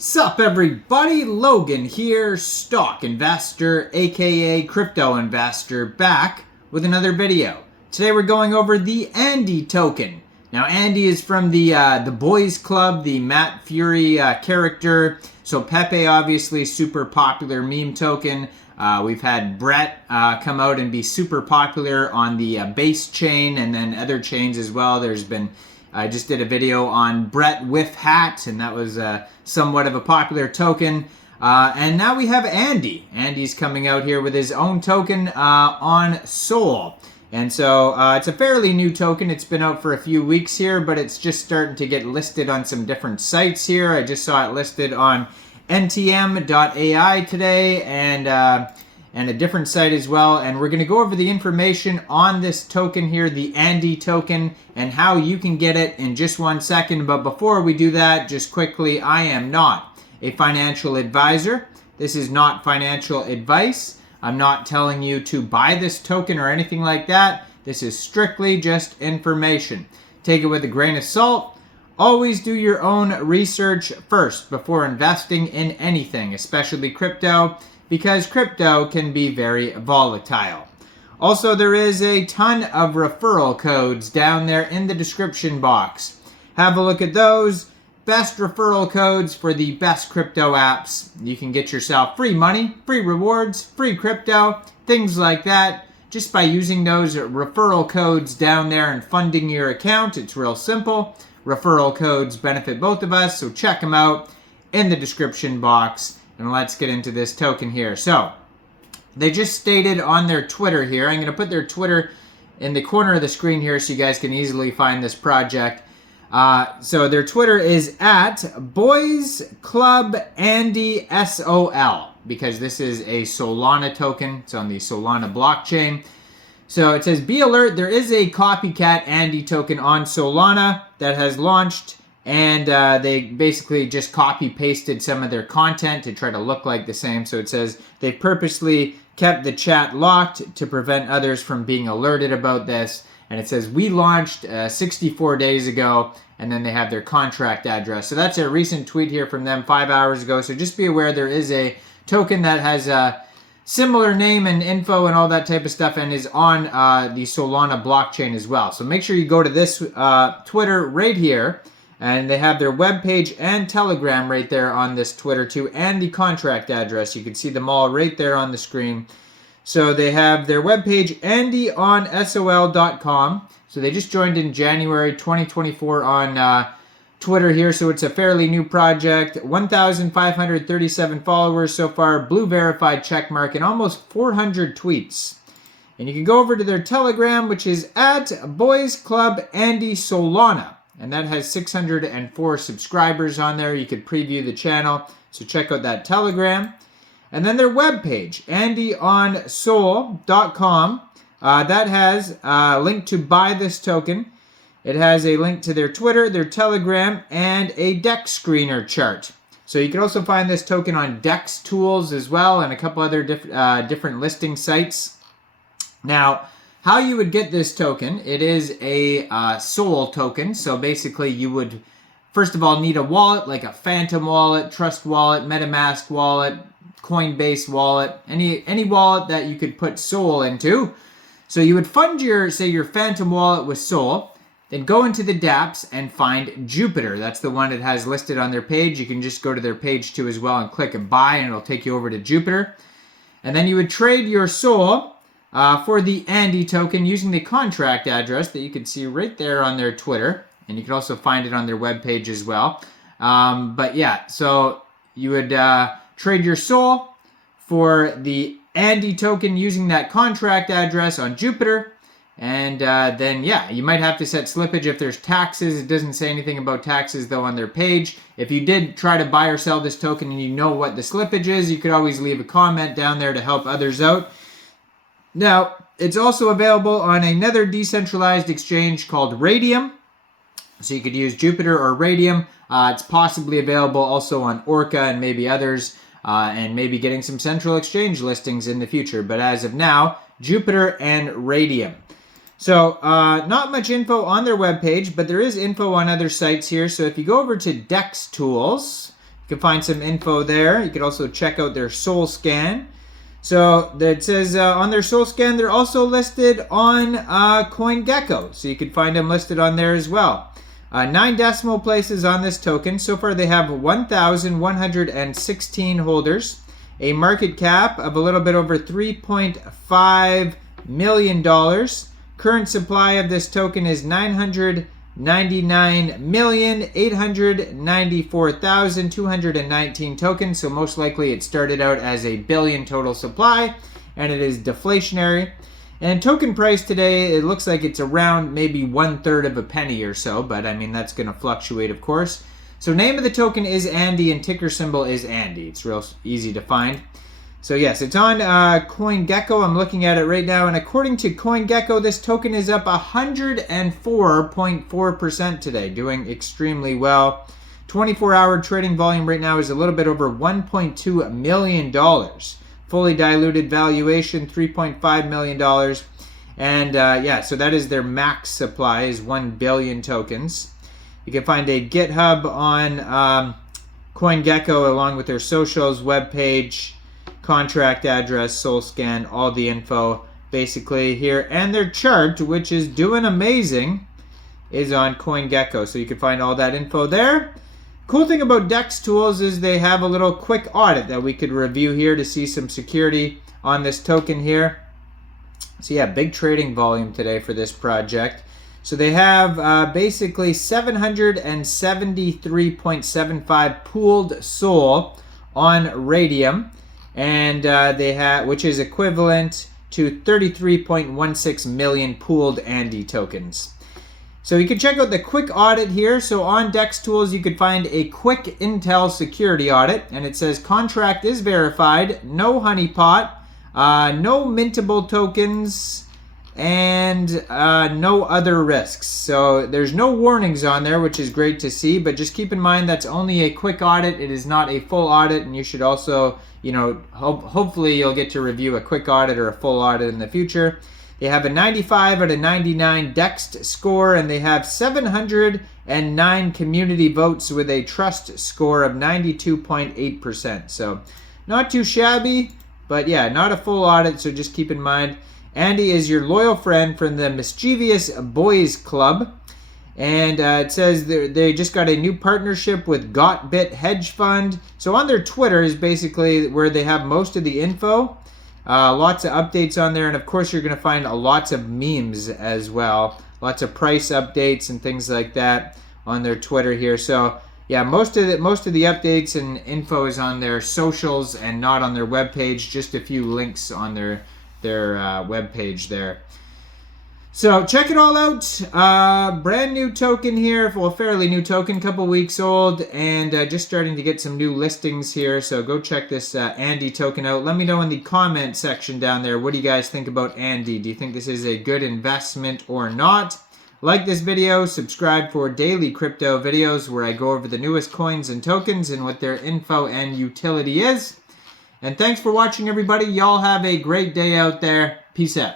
Sup everybody, Logan here, stock investor aka crypto investor, back with another video. Today we're going over the Andy token. Now Andy is from the Boys Club, the Matt Fury character. So Pepe, obviously super popular meme token. We've had Brett come out and be super popular on the base chain and then other chains as well. There's been I just did a video on Brett with hat, and that was somewhat of a popular token. And now we have Andy. Andy's coming out here with his own token on Sol. And so it's a fairly new token. It's been out for a few weeks here, but it's just starting to get listed on some different sites here. I just saw it listed on ntm.ai today and a different site as well. And we're going to go over the information on this token here, the Andy token, and how you can get it in just 1 second. But before we do that, just quickly, I am not a financial advisor. This is not financial advice. I'm not telling you to buy this token or anything like that. This is strictly just information. Take it with a grain of salt. Always do your own research first before investing in anything, especially crypto, because crypto can be very volatile. Also, there is a ton of referral codes down there in the description box. Have a look at those. Best referral codes for the best crypto apps. You can get yourself free money, free rewards, free crypto, things like that, just by using those referral codes down there and funding your account. It's real simple. Referral codes benefit both of us, so check them out in the description box. And let's get into this token here. So they just stated on their Twitter here, I'm going to put their Twitter in the corner of the screen here so you guys can easily find this project. So their Twitter is at Boys Club Andy SOL, because this is a Solana token. It's on the Solana blockchain. So it says, be alert, there is a copycat Andy token on Solana that has launched. And they basically just copy-pasted some of their content to try to look like the same. So it says they purposely kept the chat locked to prevent others from being alerted about this. And it says, we launched 64 days ago, and then they have their contract address. So that's a recent tweet here from them 5 hours ago. So just be aware there is a token that has a similar name and info and all that type of stuff and is on the Solana blockchain as well. So make sure you go to this Twitter right here. And they have their webpage and Telegram right there on this Twitter too, and the contract address. You can see them all right there on the screen. So they have their webpage, andyonsol.com. So they just joined in January 2024 on Twitter here. So it's a fairly new project. 1,537 followers so far, blue verified check mark, and almost 400 tweets. And you can go over to their Telegram, which is at Boys Club Andy Solana. And that has 604 subscribers on there. You could preview the channel. So check out that Telegram. And then their webpage, andyonsol.com. That has a link to buy this token. It has a link to their Twitter, their Telegram, and a DEX screener chart. So you can also find this token on DEX Tools as well, and a couple other different listing sites. Now, how you would get this token, it is a Sol token. So basically you would, first of all, need a wallet, like a Phantom wallet, Trust wallet, MetaMask wallet, Coinbase wallet, any wallet that you could put Sol into. So you would fund your, say, your Phantom wallet with Sol, then go into the dApps and find Jupiter. That's the one it has listed on their page. You can just go to their page too as well and click a buy, and it'll take you over to Jupiter. And then you would trade your Sol for the Andy token using the contract address that you can see right there on their Twitter. And you can also find it on their webpage as well. But yeah, so you would trade your Sol for the Andy token using that contract address on Jupiter. And then, yeah, you might have to set slippage if there's taxes. It doesn't say anything about taxes, though, on their page. If you did try to buy or sell this token and you know what the slippage is, you could always leave a comment down there to help others out. Now, it's also available on another decentralized exchange called Raydium. So you could use Jupiter or Raydium. It's possibly available also on Orca and maybe others, and maybe getting some central exchange listings in the future. But as of now, Jupiter and Raydium. So not much info on their webpage, but there is info on other sites here. So if you go over to DEX Tools, You can find some info there. You could also check out their Sol Scan. So it says on their Sol Scan, they're also listed on CoinGecko. So you could find them listed on there as well. 9 decimal places on this token. So far they have 1,116 holders. A market cap of a little bit over $3.5 million. Current supply of this token is 999,894,219 tokens. So most likely it started out as a billion total supply, and it is deflationary. And token price today, it looks like it's around maybe 1/3 of a penny or so, but I mean that's going to fluctuate, of course. So name of the token is Andy, and ticker symbol is Andy. It's real easy to find. So yes, it's on CoinGecko. I'm looking at it right now, and according to CoinGecko, this token is up 104.4% today, doing extremely well. 24-hour trading volume right now is a little bit over $1.2 million. Fully diluted valuation, $3.5 million. And yeah, so that is their max supply, is 1 billion tokens. You can find a GitHub on CoinGecko along with their socials, webpage, contract address, Sol Scan, all the info basically here. And their chart, which is doing amazing, is on CoinGecko. So you can find all that info there. Cool thing about DEX tools is they have a little quick audit that we could review here to see some security on this token here. So yeah, big trading volume today for this project. So they have basically 773.75 pooled SOL on Raydium, and they have, which is equivalent to 33.16 million pooled Andy tokens. So you can check out the quick audit here. So on DEX tools, you could find a quick Intel security audit, and it says contract is verified, no honeypot, no mintable tokens, and no other risks. So there's no warnings on there, which is great to see, but just keep in mind that's only a quick audit. It is not a full audit, and you should also, you know, hopefully you'll get to review a quick audit or a full audit in the future. They have a 95 out of 99 DEX score, and they have 709 community votes with a trust score of 92.8%. So not too shabby, but yeah, not a full audit, so just keep in mind. Andy is your loyal friend from the Mischievous Boys Club. And it says they just got a new partnership with GotBit Hedge Fund. So on their Twitter is basically where they have most of the info. Lots of updates on there, and of course you're going to find lots of memes as well. Lots of price updates and things like that on their Twitter here. So yeah, most of the updates and info is on their socials and not on their webpage. Just a few links on their webpage there. So check it all out. Brand new token here, well, fairly new token, couple weeks old, and just starting to get some new listings here. So go check this Andy token out. Let me know in the comment section down there, what do you guys think about Andy? Do you think this is a good investment or not? Like this video, subscribe for daily crypto videos where I go over the newest coins and tokens and what their info and utility is. And thanks for watching, everybody. Y'all have a great day out there. Peace out.